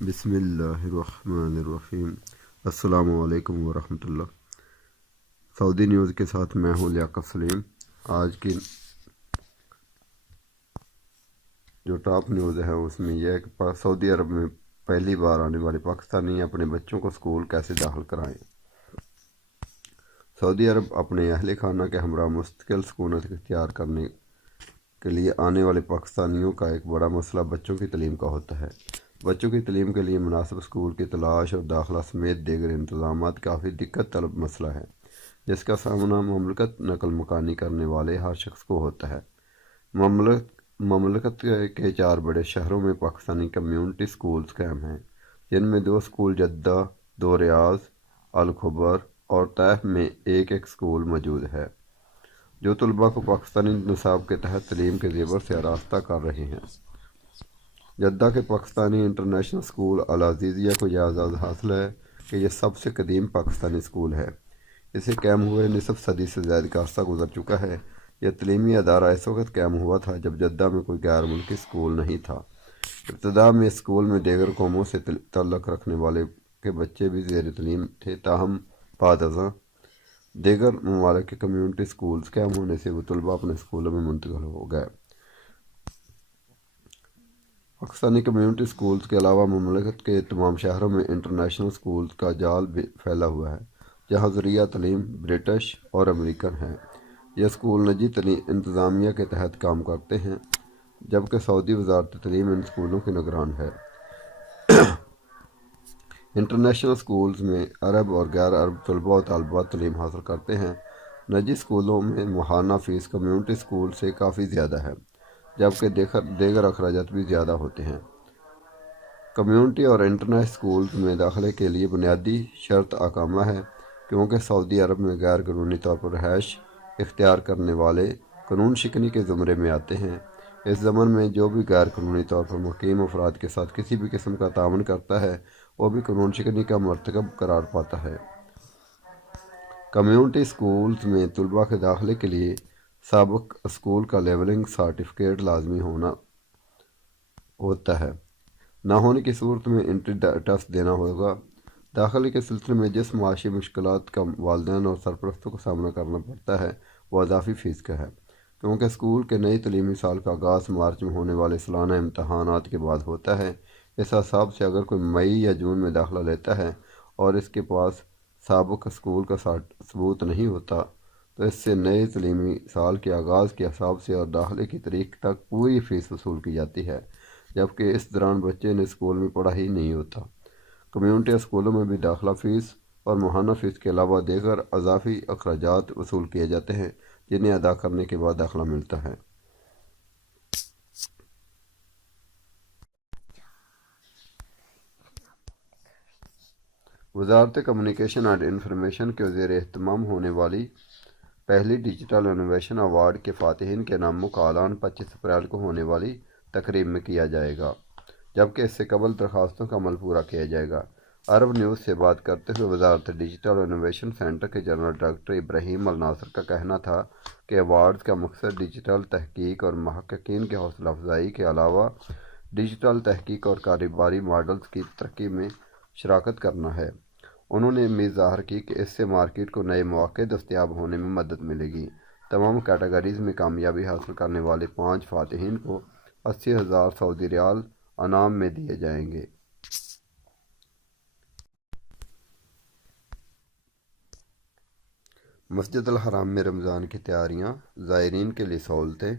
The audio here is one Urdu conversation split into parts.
بسم اللہ الرحمن الرحیم۔ السلام علیکم ورحمۃ اللہ۔ سعودی نیوز کے ساتھ میں ہوں لیاقت سلیم۔ آج کی جو ٹاپ نیوز ہے اس میں یہ ہے کہ سعودی عرب میں پہلی بار آنے والے پاکستانی اپنے بچوں کو اسکول کیسے داخل کرائیں۔ سعودی عرب اپنے اہل خانہ کے ہمراہ مستقل سکونت اختیار کرنے کے لیے آنے والے پاکستانیوں کا ایک بڑا مسئلہ بچوں کی تعلیم کا ہوتا ہے۔ بچوں کی تعلیم کے لیے مناسب اسکول کی تلاش اور داخلہ سمیت دیگر انتظامات کافی دقت طلب مسئلہ ہے، جس کا سامنا مملکت نقل مکانی کرنے والے ہر شخص کو ہوتا ہے۔ مملکت کے 4 بڑے شہروں میں پاکستانی کمیونٹی اسکولز قائم ہیں، جن میں 2 اسکول جدہ، 2 ریاض، الخبر اور طیف میں ایک اسکول موجود ہے، جو طلباء کو پاکستانی نصاب کے تحت تعلیم کے زیور سے آراستہ کر رہے ہیں۔ جدہ کے پاکستانی انٹرنیشنل اسکول العزیزیہ کو یہ اعزاز حاصل ہے کہ یہ سب سے قدیم پاکستانی اسکول ہے۔ اسے قائم ہوئے نصف صدی سے زائد کا عرصہ گزر چکا ہے۔ یہ تعلیمی ادارہ اس وقت قائم ہوا تھا جب جدہ میں کوئی غیر ملکی اسکول نہیں تھا۔ ابتدا میں اسکول میں دیگر قوموں سے تعلق رکھنے والے کے بچے بھی زیر تعلیم تھے، تاہم بعد ازاں دیگر ممالک کے کمیونٹی اسکولز قائم ہونے سے وہ طلباء اپنے اسکولوں میں منتقل ہو گئے۔ پاکستانی کمیونٹی اسکولز کے علاوہ مملکت کے تمام شہروں میں انٹرنیشنل اسکولز کا جال بھی پھیلا ہوا ہے، جہاں ذریعہ تعلیم برٹش اور امریکن ہے۔ یہ اسکول نجی انتظامیہ کے تحت کام کرتے ہیں، جبکہ سعودی وزارت تعلیم ان اسکولوں کی نگران ہے۔ انٹرنیشنل اسکولز میں عرب اور غیر عرب طلباء و طالبات تعلیم حاصل کرتے ہیں۔ نجی اسکولوں میں ماہانہ فیس کمیونٹی اسکول سے کافی زیادہ ہے، جبکہ دیگر اخراجات بھی زیادہ ہوتے ہیں۔ کمیونٹی اور انٹرنیشنل اسکولز میں داخلے کے لیے بنیادی شرط اقامہ ہے، کیونکہ سعودی عرب میں غیر قانونی طور پر رہائش اختیار کرنے والے قانون شکنی کے زمرے میں آتے ہیں۔ اس ضمن میں جو بھی غیر قانونی طور پر مقیم افراد کے ساتھ کسی بھی قسم کا تعاون کرتا ہے، وہ بھی قانون شکنی کا مرتکب قرار پاتا ہے۔ کمیونٹی اسکولز میں طلباء کے داخلے کے لیے سابق اسکول کا لیولنگ سرٹیفکیٹ لازمی ہوتا ہے۔ نہ ہونے کی صورت میں انٹری ٹیسٹ دینا ہوگا۔ داخلے کے سلسلے میں جس معاشی مشکلات کا والدین اور سرپرستوں کو سامنا کرنا پڑتا ہے وہ اضافی فیس کا ہے، کیونکہ اسکول کے نئی تعلیمی سال کا آغاز مارچ میں ہونے والے سالانہ امتحانات کے بعد ہوتا ہے۔ اس حساب سے اگر کوئی مئی یا جون میں داخلہ لیتا ہے اور اس کے پاس سابق اسکول کا ثبوت نہیں ہوتا، تو اس سے نئے تعلیمی سال کے آغاز کے حساب سے اور داخلے کی تاریخ تک پوری فیس وصول کی جاتی ہے، جبکہ اس دوران بچے نے اسکول میں پڑھا ہی نہیں ہوتا۔ کمیونٹی اسکولوں میں بھی داخلہ فیس اور ماہانہ فیس کے علاوہ دیگر اضافی اخراجات وصول کیے جاتے ہیں، جنہیں ادا کرنے کے بعد داخلہ ملتا ہے۔ وزارت کمیونیکیشن اینڈ انفارمیشن کے زیر اہتمام ہونے والی پہلی ڈیجیٹل انوویشن ایوارڈ کے فاتحین کے ناموں کا اعلان 25 اپریل کو ہونے والی تقریب میں کیا جائے گا، جبکہ اس سے قبل درخواستوں کا عمل پورا کیا جائے گا۔ عرب نیوز سے بات کرتے ہوئے وزارت ڈیجیٹل انوویشن سینٹر کے جنرل ڈائریکٹر ابراہیم الناصر کا کہنا تھا کہ ایوارڈز کا مقصد ڈیجیٹل تحقیق اور محققین کی حوصلہ افزائی کے علاوہ ڈیجیٹل تحقیق اور کاروباری ماڈلز کی ترقی میں شراکت کرنا ہے۔ انہوں نے امید ظاہر کی کہ اس سے مارکیٹ کو نئے مواقع دستیاب ہونے میں مدد ملے گی۔ تمام کیٹیگریز میں کامیابی حاصل کرنے والے 5 فاتحین کو 80,000 سعودی ریال انعام میں دیے جائیں گے۔ مسجد الحرام میں رمضان کی تیاریاں، زائرین کے لیے سہولتیں۔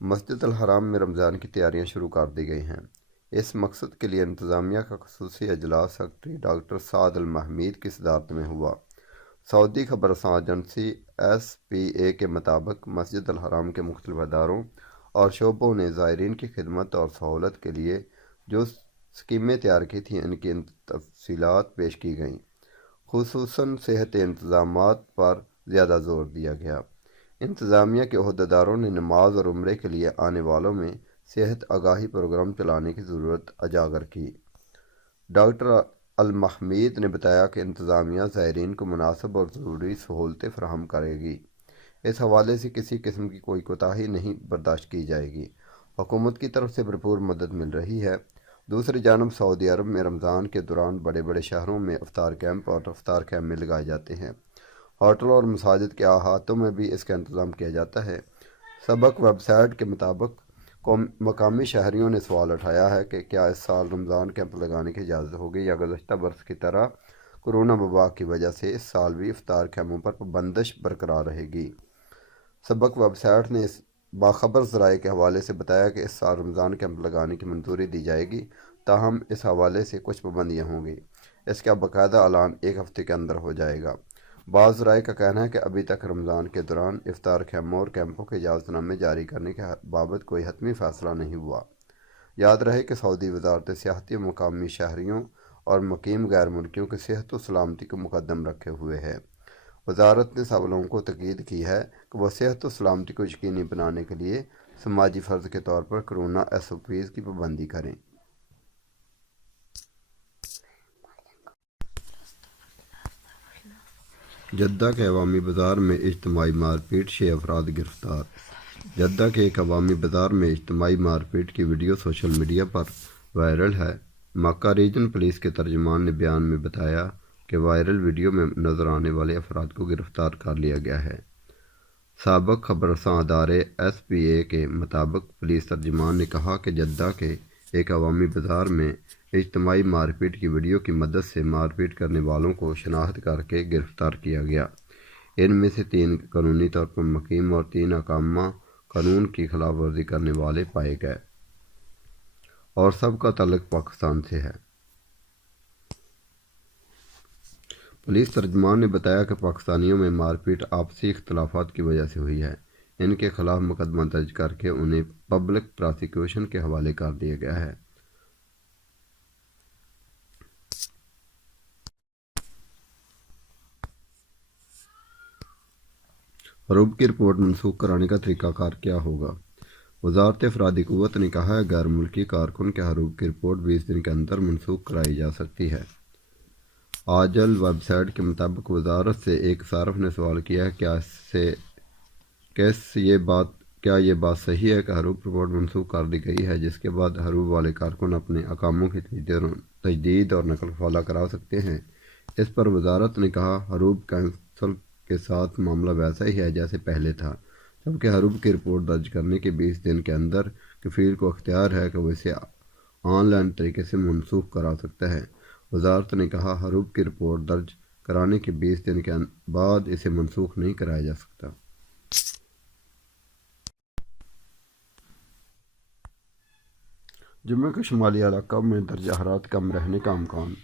مسجد الحرام میں رمضان کی تیاریاں شروع کر دی گئی ہیں۔ اس مقصد کے لیے انتظامیہ کا خصوصی اجلاس سیکرٹری ڈاکٹر سعد المحمید کی صدارت میں ہوا۔ سعودی خبر رساں ایجنسی SPA کے مطابق مسجد الحرام کے مختلف اداروں اور شعبوں نے زائرین کی خدمت اور سہولت کے لیے جو اسکیمیں تیار کی تھیں، ان کی تفصیلات پیش کی گئیں۔ خصوصاً صحت انتظامات پر زیادہ زور دیا گیا۔ انتظامیہ کے عہدیداروں نے نماز اور عمرے کے لیے آنے والوں میں صحت آگاہی پروگرام چلانے کی ضرورت اجاگر کی۔ ڈاکٹر المحمید نے بتایا کہ انتظامیہ زائرین کو مناسب اور ضروری سہولتیں فراہم کرے گی۔ اس حوالے سے کسی قسم کی کوئی کوتاہی نہیں برداشت کی جائے گی۔ حکومت کی طرف سے بھرپور مدد مل رہی ہے۔ دوسری جانب سعودی عرب میں رمضان کے دوران بڑے بڑے شہروں میں افطار کیمپ اور افطار خیمے لگائے جاتے ہیں۔ ہوٹل اور مساجد کے احاطوں میں بھی اس کا انتظام کیا جاتا ہے۔ سبق ویب سائٹ کے مطابق مقامی شہریوں نے سوال اٹھایا ہے کہ کیا اس سال رمضان کیمپ لگانے کی اجازت ہوگی یا گزشتہ برس کی طرح کورونا وبا کی وجہ سے اس سال بھی افطار خیموں پر پابندش برقرار رہے گی۔ سبق ویب سائٹ نے اس باخبر ذرائع کے حوالے سے بتایا کہ اس سال رمضان کیمپ لگانے کی منظوری دی جائے گی، تاہم اس حوالے سے کچھ پابندیاں ہوں گی۔ اس کا باقاعدہ اعلان ایک ہفتے کے اندر ہو جائے گا۔ بعض ذرائع کا کہنا ہے کہ ابھی تک رمضان کے دوران افطار خیموں اور کیمپوں کے اجازت نامے جاری کرنے کے بابت کوئی حتمی فیصلہ نہیں ہوا۔ یاد رہے کہ سعودی وزارت سیاحتی مقامی شہریوں اور مقیم غیر ملکیوں کی صحت و سلامتی کو مقدم رکھے ہوئے ہے۔ وزارت نے سب لوگوں کو تاکید کی ہے کہ وہ صحت و سلامتی کو یقینی بنانے کے لیے سماجی فرض کے طور پر کورونا SOPs کی پابندی کریں۔ جدہ کے عوامی بازار میں اجتماعی مار پیٹ، 6 افراد گرفتار۔ جدہ کے ایک عوامی بازار میں اجتماعی مار پیٹ کی ویڈیو سوشل میڈیا پر وائرل ہے۔ مکہ ریجن پولیس کے ترجمان نے بیان میں بتایا کہ وائرل ویڈیو میں نظر آنے والے افراد کو گرفتار کر لیا گیا ہے۔ سابق خبر رساں ادارے SPA کے مطابق پولیس ترجمان نے کہا کہ جدہ کے ایک عوامی بازار میں اجتماعی مار پیٹ کی ویڈیو کی مدد سے مار پیٹ کرنے والوں کو شناخت کر کے گرفتار کیا گیا۔ ان میں سے 3 قانونی طور پر مقیم اور 3 اقامہ قانون کی خلاف ورزی کرنے والے پائے گئے اور سب کا تعلق پاکستان سے ہے۔ پولیس ترجمان نے بتایا کہ پاکستانیوں میں مار پیٹ آپسی اختلافات کی وجہ سے ہوئی ہے۔ ان کے خلاف مقدمہ درج کر کے انہیں پبلک پراسیکیوشن کے حوالے کر دیا گیا ہے۔ حروب کی رپورٹ منسوخ کرانے کا طریقہ کار کیا ہوگا؟ وزارت افرادی قوت نے کہا ہے غیر ملکی کارکن کے حروب کی رپورٹ 20 دن کے اندر منسوخ کرائی جا سکتی ہے۔ آجل ویب سائٹ کے مطابق وزارت سے ایک صارف نے سوال کیا ہے کیا یہ بات صحیح ہے کہ حروب رپورٹ منسوخ کر دی گئی ہے، جس کے بعد حروب والے کارکن اپنے اقاموں کی تجدید اور نقل حوالہ کرا سکتے ہیں۔ اس پر وزارت نے کہا حروب کونسل کے ساتھ معاملہ ویسا ہی ہے جیسے پہلے تھا، جبکہ حروب کی رپورٹ درج کرنے کے 20 دن کے اندر کفیل کو اختیار ہے کہ وہ اسے آن لائن طریقے سے منسوخ کرا سکتا ہے۔ وزارت نے کہا حروب کی رپورٹ درج کرانے کے 20 دن کے بعد اسے منسوخ نہیں کرایا جا سکتا۔ جمعے کو شمالی علاقوں میں درجہ حرارت کم رہنے کا امکان۔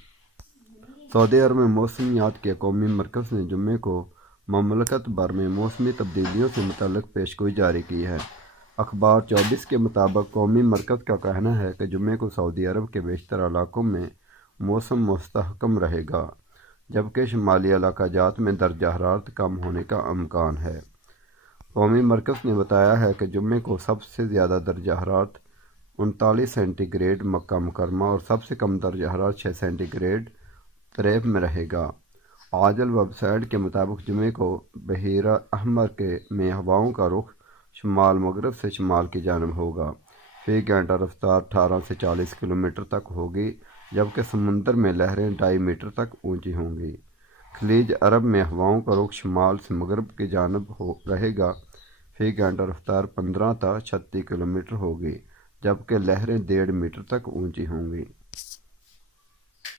سعودی عرب میں موسمیات کے قومی مرکز نے جمعے کو مملکت بھر میں موسمی تبدیلیوں سے متعلق پیشگوئی جاری کی ہے۔ اخبار 24 کے مطابق قومی مرکز کا کہنا ہے کہ جمعے کو سعودی عرب کے بیشتر علاقوں میں موسم مستحکم رہے گا، جبکہ شمالی علاقہ جات میں درجہ حرارت کم ہونے کا امکان ہے۔ قومی مرکز نے بتایا ہے کہ جمعے کو سب سے زیادہ درجہ حرارت 39 سینٹی گریڈ مکہ مکرمہ اور سب سے کم درجہ حرارت 6 سینٹی گریڈ طریف میں رہے گا۔ آجل ویب سائٹ کے مطابق جمعے کو بحیرہ احمر میں ہواؤں کا رخ شمال مغرب سے شمال کی جانب ہوگا۔ فی گھنٹہ رفتار 18 سے 40 کلومیٹر تک ہوگی، جبکہ سمندر میں لہریں 2.5 میٹر تک اونچی ہوں گی۔ خلیج عرب میں ہواؤں کا رخ شمال سے مغرب کی جانب رہے گا۔ فی گھنٹہ رفتار 15 تا 36 کلومیٹر ہوگی، جبکہ لہریں 1.5 میٹر تک اونچی ہوں گی۔